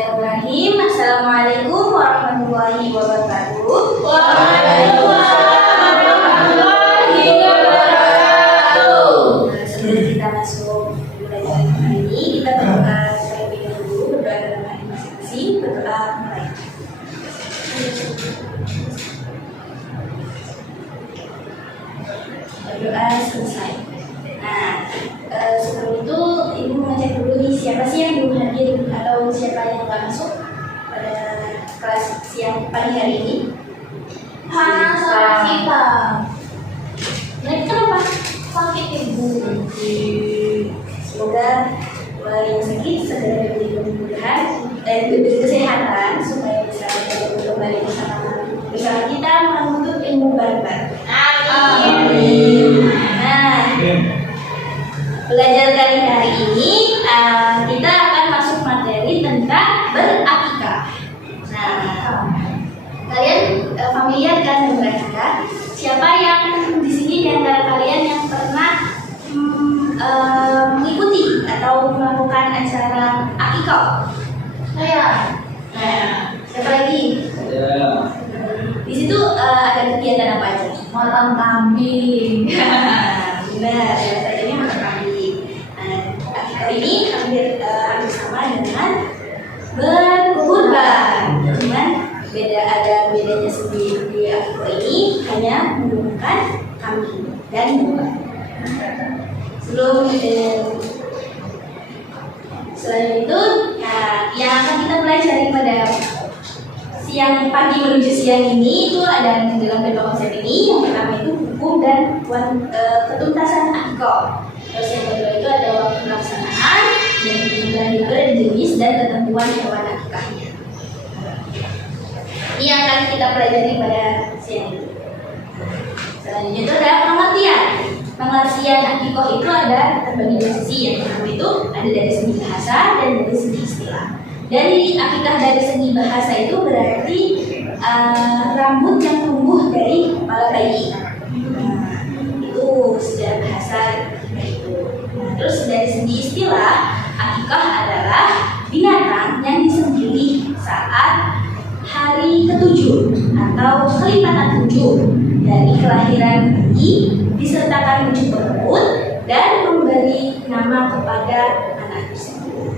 Bismillahirrahmanirrahim. Assalamualaikum warahmatullahi wabarakatuh. Waalaikumsalam warahmatullahi wabarakatuh. Sebelum kita masuk pelajaran hari ini, kita berdoa terlebih dahulu, berdoa dalam hati masing-masing, berdoa mulai. Berdoa selesai. Nah, sebelum itu ibu mengecek dulu nih siapa sih yang belum hadir atau siapa yang nggak masuk pada kelas siang pagi hari ini. Hana sama Sita. Mereka kenapa? Sakit ibu. Semoga yang sakit segera diberi kemudahan dan diberi kesehatan supaya bisa kembali bersama kita menuntut ilmu baru. Amin. Nah, belajar kali hari ini kita akan masuk materi tentang berakikah. Nah, kalian familiar kan dengan berakikah? Siapa yang di sini di antara kalian yang pernah mengikuti atau melakukan acara akikah? Saya. Nah, siapa lagi? Di situ ada kegiatan apa aja? Motong kambing. Benar, ini makan kambing. Akikah ini hampir sama dengan berkurban. Cuman ada bedanya sendiri. Di akikah ini hanya menggunakan kambing dan domba. Selain itu, yang akan kita pelajari pada siang pagi menuju siang ini itu ada dalam kedua konsep ini. Yang pertama itu hukum dan ketuntasan akikah. Terus yang kedua itu ada waktu pelaksanaan, dan ketiga itu ada jenis dan ketentuan hewan akikahnya. Ini yang akan kita pelajari pada siang ini. Selanjutnya itu ada pengertian. Pengertian akikah itu ada terbagi dua sisi. Yang pertama itu ada dari segi bahasa dan dari segi istilah. Dari akikah dari segi bahasa itu berarti rambut yang tumbuh dari kepala bayi. Itu secara bahasa itu. Terus dari segi istilah, akikah adalah binatang yang disembelih saat hari ketujuh atau kelipatan 7 dari kelahiran bayi, disertakan wujud perut dan memberi nama kepada anak tersebut.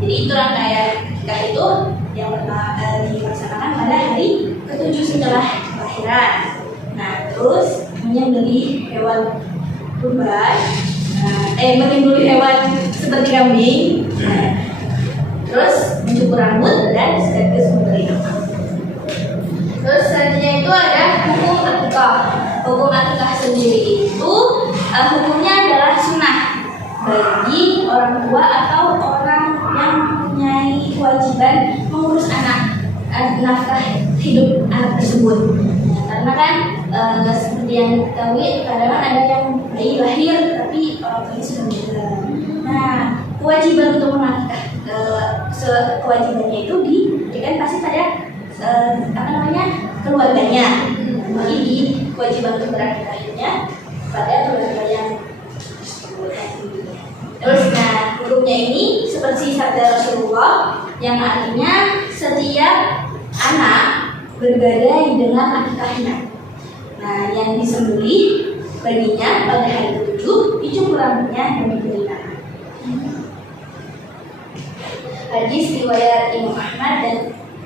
Jadi itu rangkaian akikah itu yang pertama dilaksanakan pada hari ketujuh setelah kelahiran. Nah, terus menyembelih hewan kurban, menyembelih hewan seperti kambing, terus mencukur rambut dan sekaligus memberi nama. Terus selanjutnya itu ada hukum akikah. Hukum akikah sendiri itu hukumnya adalah sunnah bagi orang tua atau orang yang mempunyai kewajiban mengurus nafkah hidup anak tersebut. Karena kan seperti yang diketahui kadang ada yang bayi lahir tapi orang tuanya sudah meninggal. Nah, kewajiban untuk mengakikah kewajibannya itu diberikan pasti pada keluarganya. Jadi kewajiban untuk berakikahnya pada keluarga yang terus, hukumnya ini seperti sabda Rasulullah yang artinya setiap anak bergadai dengan akikahnya. Nah, yang disembelih baginya pada hari ketujuh dicukur rambutnya dan diberi nama. Hadis riwayat Imam Ahmad dan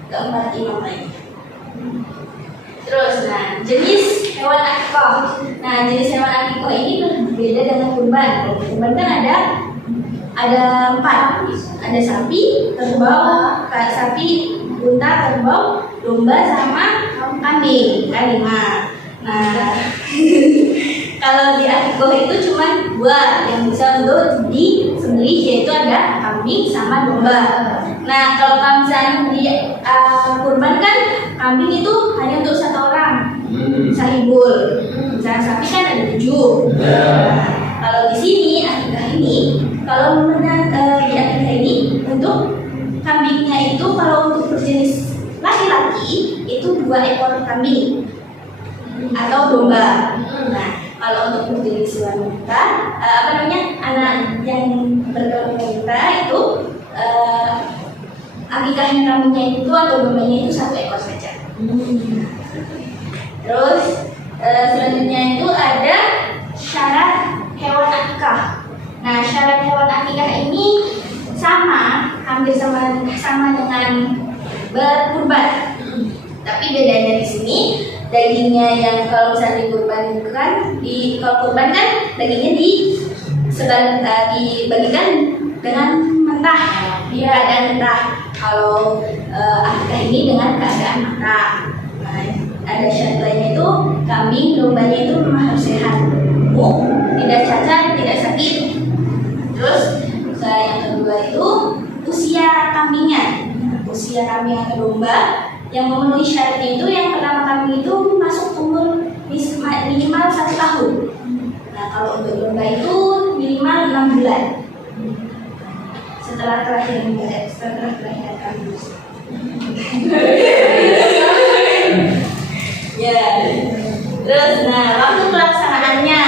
keempat imam lain. Terus, jenis hewan akikah. Jenis hewan akikah ini berbeda dengan kurban. Kurban kan ada 4. Ada sapi, kerbau, unta, kerbau, domba sama kambing. Kan 5. Kalau di akikah itu cuma 2 yang bisa untuk disembelih, yaitu ada kambing sama domba. Kalau misalnya di kurban kan kambing itu hanya untuk 1 orang, sahibul. Misalnya sapi kan ada 7. Kalau di sini akikah ini, kalau di akikah ini untuk kambingnya itu kalau untuk berjenis laki-laki itu 2 ekor kambing atau domba. Kalau untuk berjenis wanita, anak yang berkelamin wanita itu akikahnya kambingnya itu atau dombanya itu 1 ekor saja. Terus selanjutnya itu ada syarat hewan akikah. Nah, syarat hewan akikah ini hampir sama dengan berkurban. Tapi bedanya di sini dagingnya yang kalau misalnya dikurbankan, kalau kurban kan dagingnya dibagikan dengan mentah, di keadaan mentah. Kalau akikah ini dengan keadaan matang. Nah, ada syarat lainnya itu kambing dombanya itu memang harus sehat, tidak cacat, tidak sakit. Terus yang kedua itu usia kambingnya. Usia kambing atau domba yang memenuhi syaratnya itu yang pertama kambing itu masuk umur minimal 1 tahun. Nah, kalau untuk domba itu minimal 6 bulan setelah kelahiran kambing. Ya. Terus, waktu pelaksanaannya.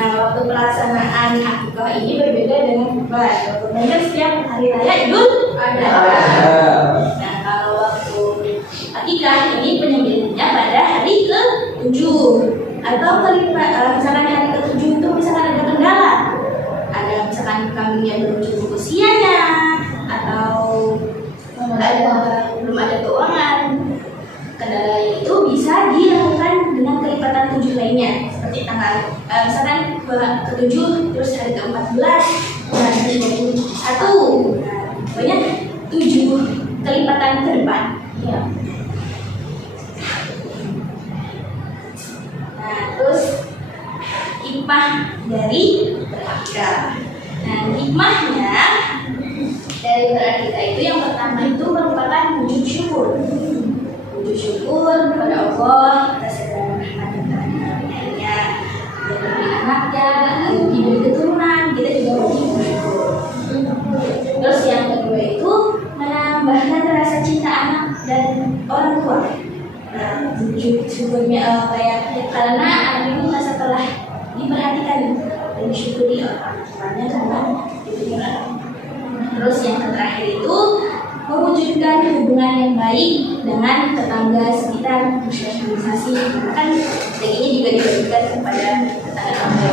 Waktu pelaksanaan akikah ini berbeda dengan kurban. Kurban kan setiap hari raya Idul Adha. Nah, kalau waktu akikah ini penyembelihannya pada hari ke-7 atau misalkan hari ke-7 itu misalkan ada kendala, ada misalkan kambingnya belum cukup usianya atau belum ada keuangan. Kendala itu bisa dilakukan dengan kelipatan 7 lainnya, seperti tanggal misalkan ke-7 terus hari ke-14 dan ke-21. Banyak 7 kelipatan ke depan. Ya. Nah, terus hikmah dari berakikah. Nah, hikmahnya dari berakikah itu yang pertama itu merupakan wujud syukur. Wujud syukur kepada Allah atas segala rahmat dan karunia-Nya. Dia diberi anak dan diberi keturunan, kita juga wajib bersyukur. Terus yang kedua itu menambahkan rasa cinta anak dan orang tua. Nah, wujud syukurnya karena anak ini merasa telah diperhatikan dan disyukuri orang tuanya karena diberi anak. Terus yang terakhir itu mewujudkan hubungan yang baik dengan tetangga sekitar, bersosialisasi, karena kan dagingnya juga dibagikan kepada tetangga-tetangga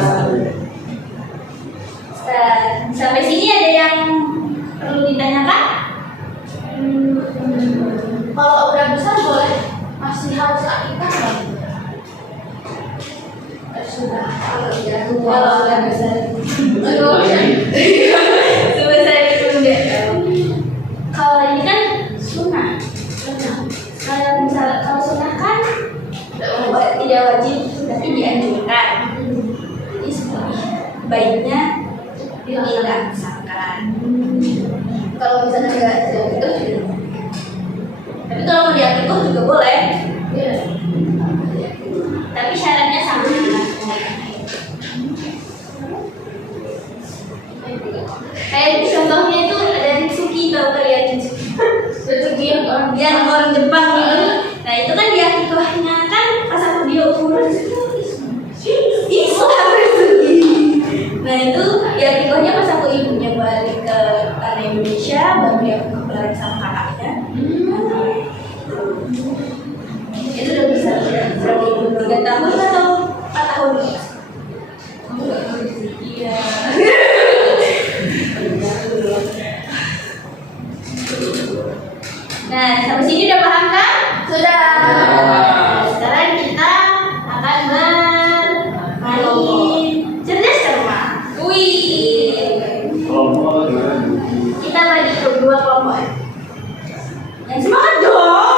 sekitar. Sampai sini ada yang perlu ditanyakan? Kalau udah besar boleh masih harus akikah nggak? Sudah. Kalau sudah besar, sebesar itu enggak. Kalau ini kan sunnah. Kalau sunnah kan tidak wajib, tapi dianjurkan. Jadi baiknya dilaksanakan. Kalau misalnya tidak itu, tapi kalau mau diakikah juga boleh. Ya. Tapi syaratnya sama dengan kayak contohnya itu dari Suki, tahu kalian Suki yang orang Jepang gitu. Nah itu kan diakikahnya kan pas aku dia umur Islam Suki. Nah itu diakikahnya pas aku ibunya balik ke tanah Indonesia, baru dia kembali sama kakaknya. Itu udah bisa berapa umur 3 tahun atau 4 tahun? Iya. Nah, sampai sini udah paham kan? Sudah. Sekarang kita akan bermain cerdas cermat. Wih. Kita bagi ke 2 kelompok. Yang semangat dong.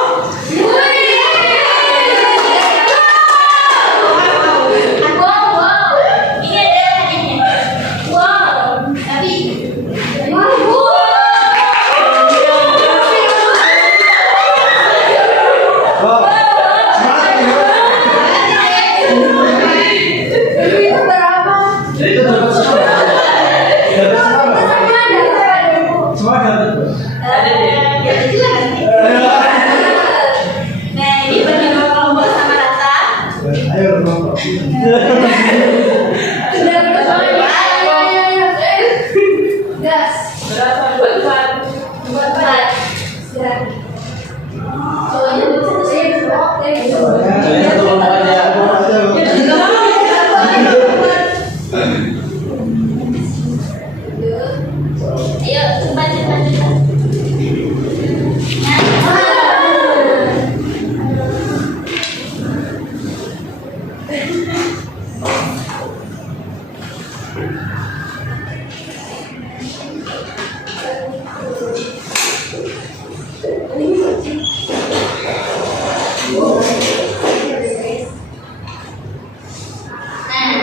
Gas. Berapa? Buat Jadi satu kelompok aja. Ayo, cepat.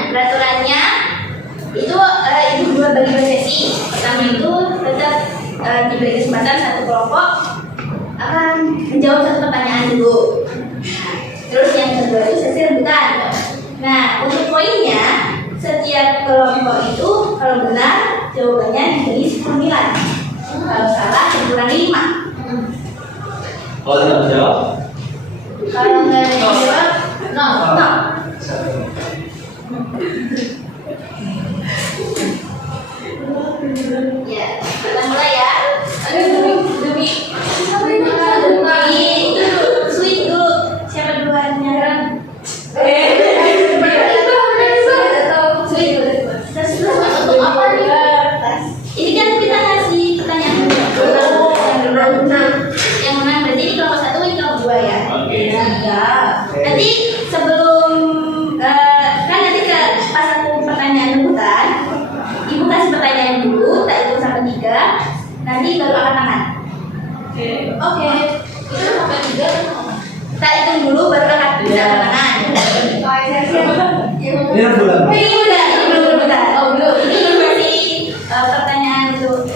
Peraturannya itu dua bagi dua sesi. Pertama itu tetap diberi kesempatan satu kelompok akan menjawab satu pertanyaan dulu. Terus yang kedua itu sesi rebutan. Nah, untuk poinnya setiap kelompok itu kalau benar jawabannya diberi 10 nilai. Kalau salah dikurangi 5. Kalau tidak menjawab, Kalau nggak dijawab, no. Ya, kita mulai ya. Demi sweet dulu. Siapa duluannya? Sweet dulu. Terus untuk apa nih? Ini kan kita ngasih pertanyaan yang menang berarti ini kelompok 1, ini kelompok 2 ya. Oke. Iya. Nanti sebelum kan nanti pas aku pertanyaan rebutan, ibu kasih pertanyaan dulu, tak hitung sampai 3, nanti baru angkat tangan. Oke. Itu sampai 3. Tak hitung dulu baru angkat tangan. ini rebutan. Ini udah, ini belum rebutan. Oh belum. Ini masih pertanyaan untuk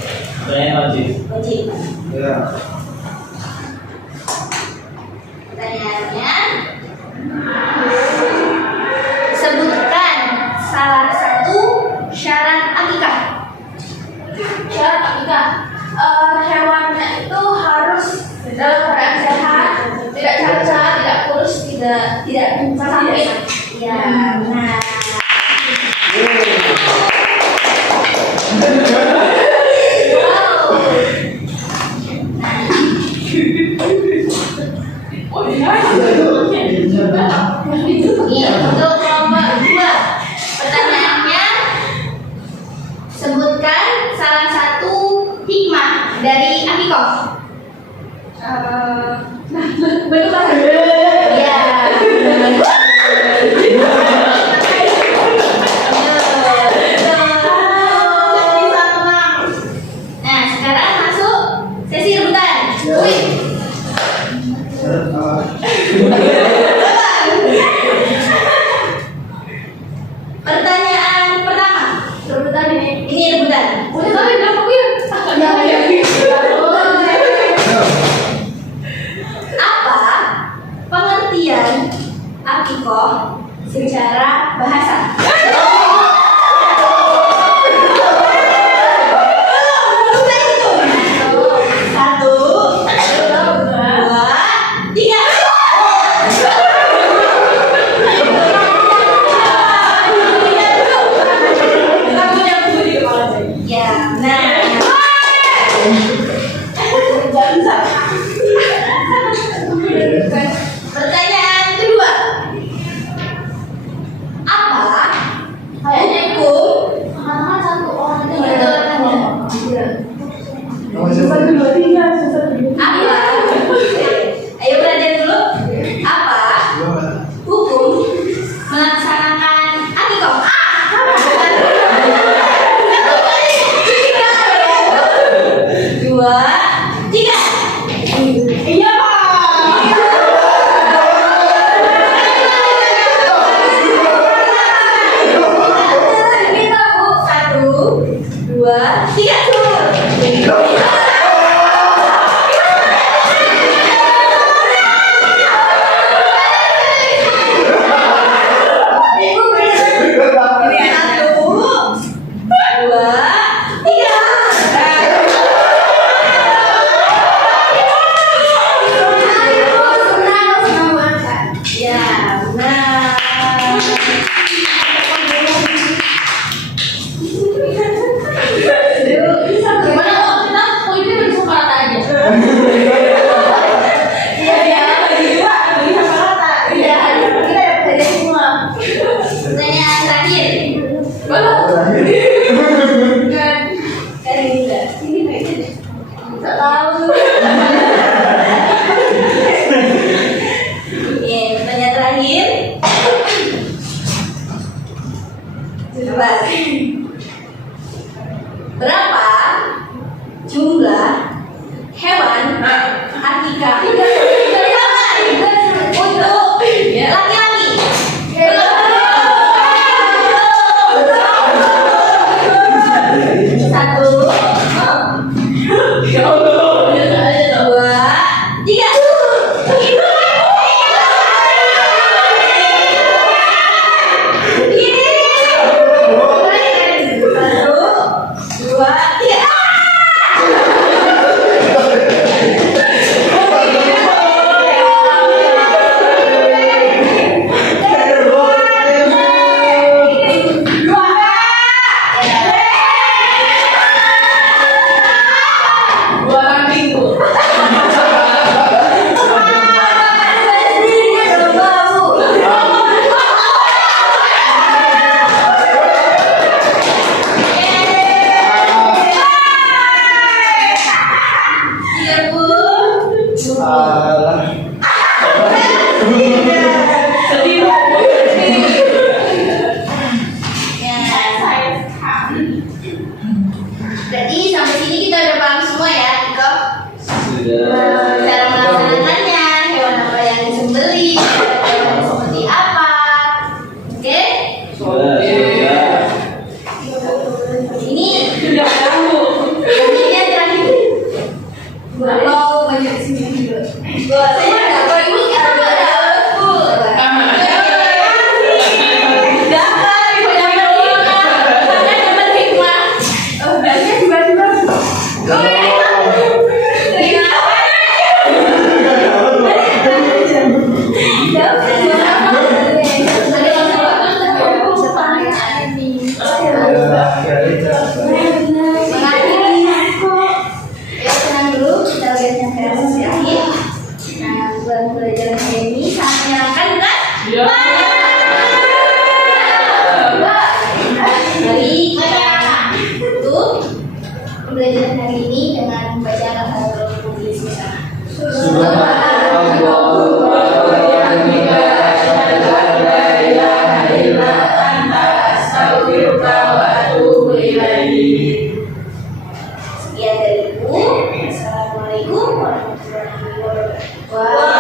Pertanyaan wajib. wajib. Ya. Pertanyaannya, sebutkan salah satu syarat akikah. Syarat akikah, hewannya itu harus dalam keadaan sehat, tidak cacat, tidak kurus, tidak sakit. Ya, nah. Ini untuk kelompok 2. Pertanyaannya, sebutkan salah satu hikmah dari akikah. Ya. Nah, sekarang masuk sesi rebutan. Pertanyaan pertama. Rebutan ini. Ini rebutan. Tapi berapa ya? Apa pengertian akikoh secara bahasa? Satu, dua, tiga. Ya, nah. Pertanyaan kedua. Apa hukum? Satu orang itu Apa? Ayo belajar dulu. Apa hukum melaksanakan akikah? Dua, tiga. Iya Pak. Satu, dua, tiga. Hakika. Untuk laki-laki. Satu, dua, tiga. Satu, dua, tiga. Berarti sampai sini kita udah paham semua ya, Iko? Sudah. Cara melaksanakannya, hewan apa yang disembeli, hewan seperti apa. Oke? Sudah. Ini yang terakhir. Mau banyak sini juga. Boleh. Kalau ibu kita pada full. Jangan, ibu jangan lupa. Karena dapat hikmah. Oh, berarti tiba-tiba. Ya, tenang dulu, kita lihat yang versi akhir. Nah, buat pelajaran hari ini sangat menyenangkan, bukan? Iya. Mari kita tutup pembelajaran hari ini dengan membaca al-Fatihah tulis bersama. Sekian dariku. Assalamualaikum warahmatullahi wabarakatuh.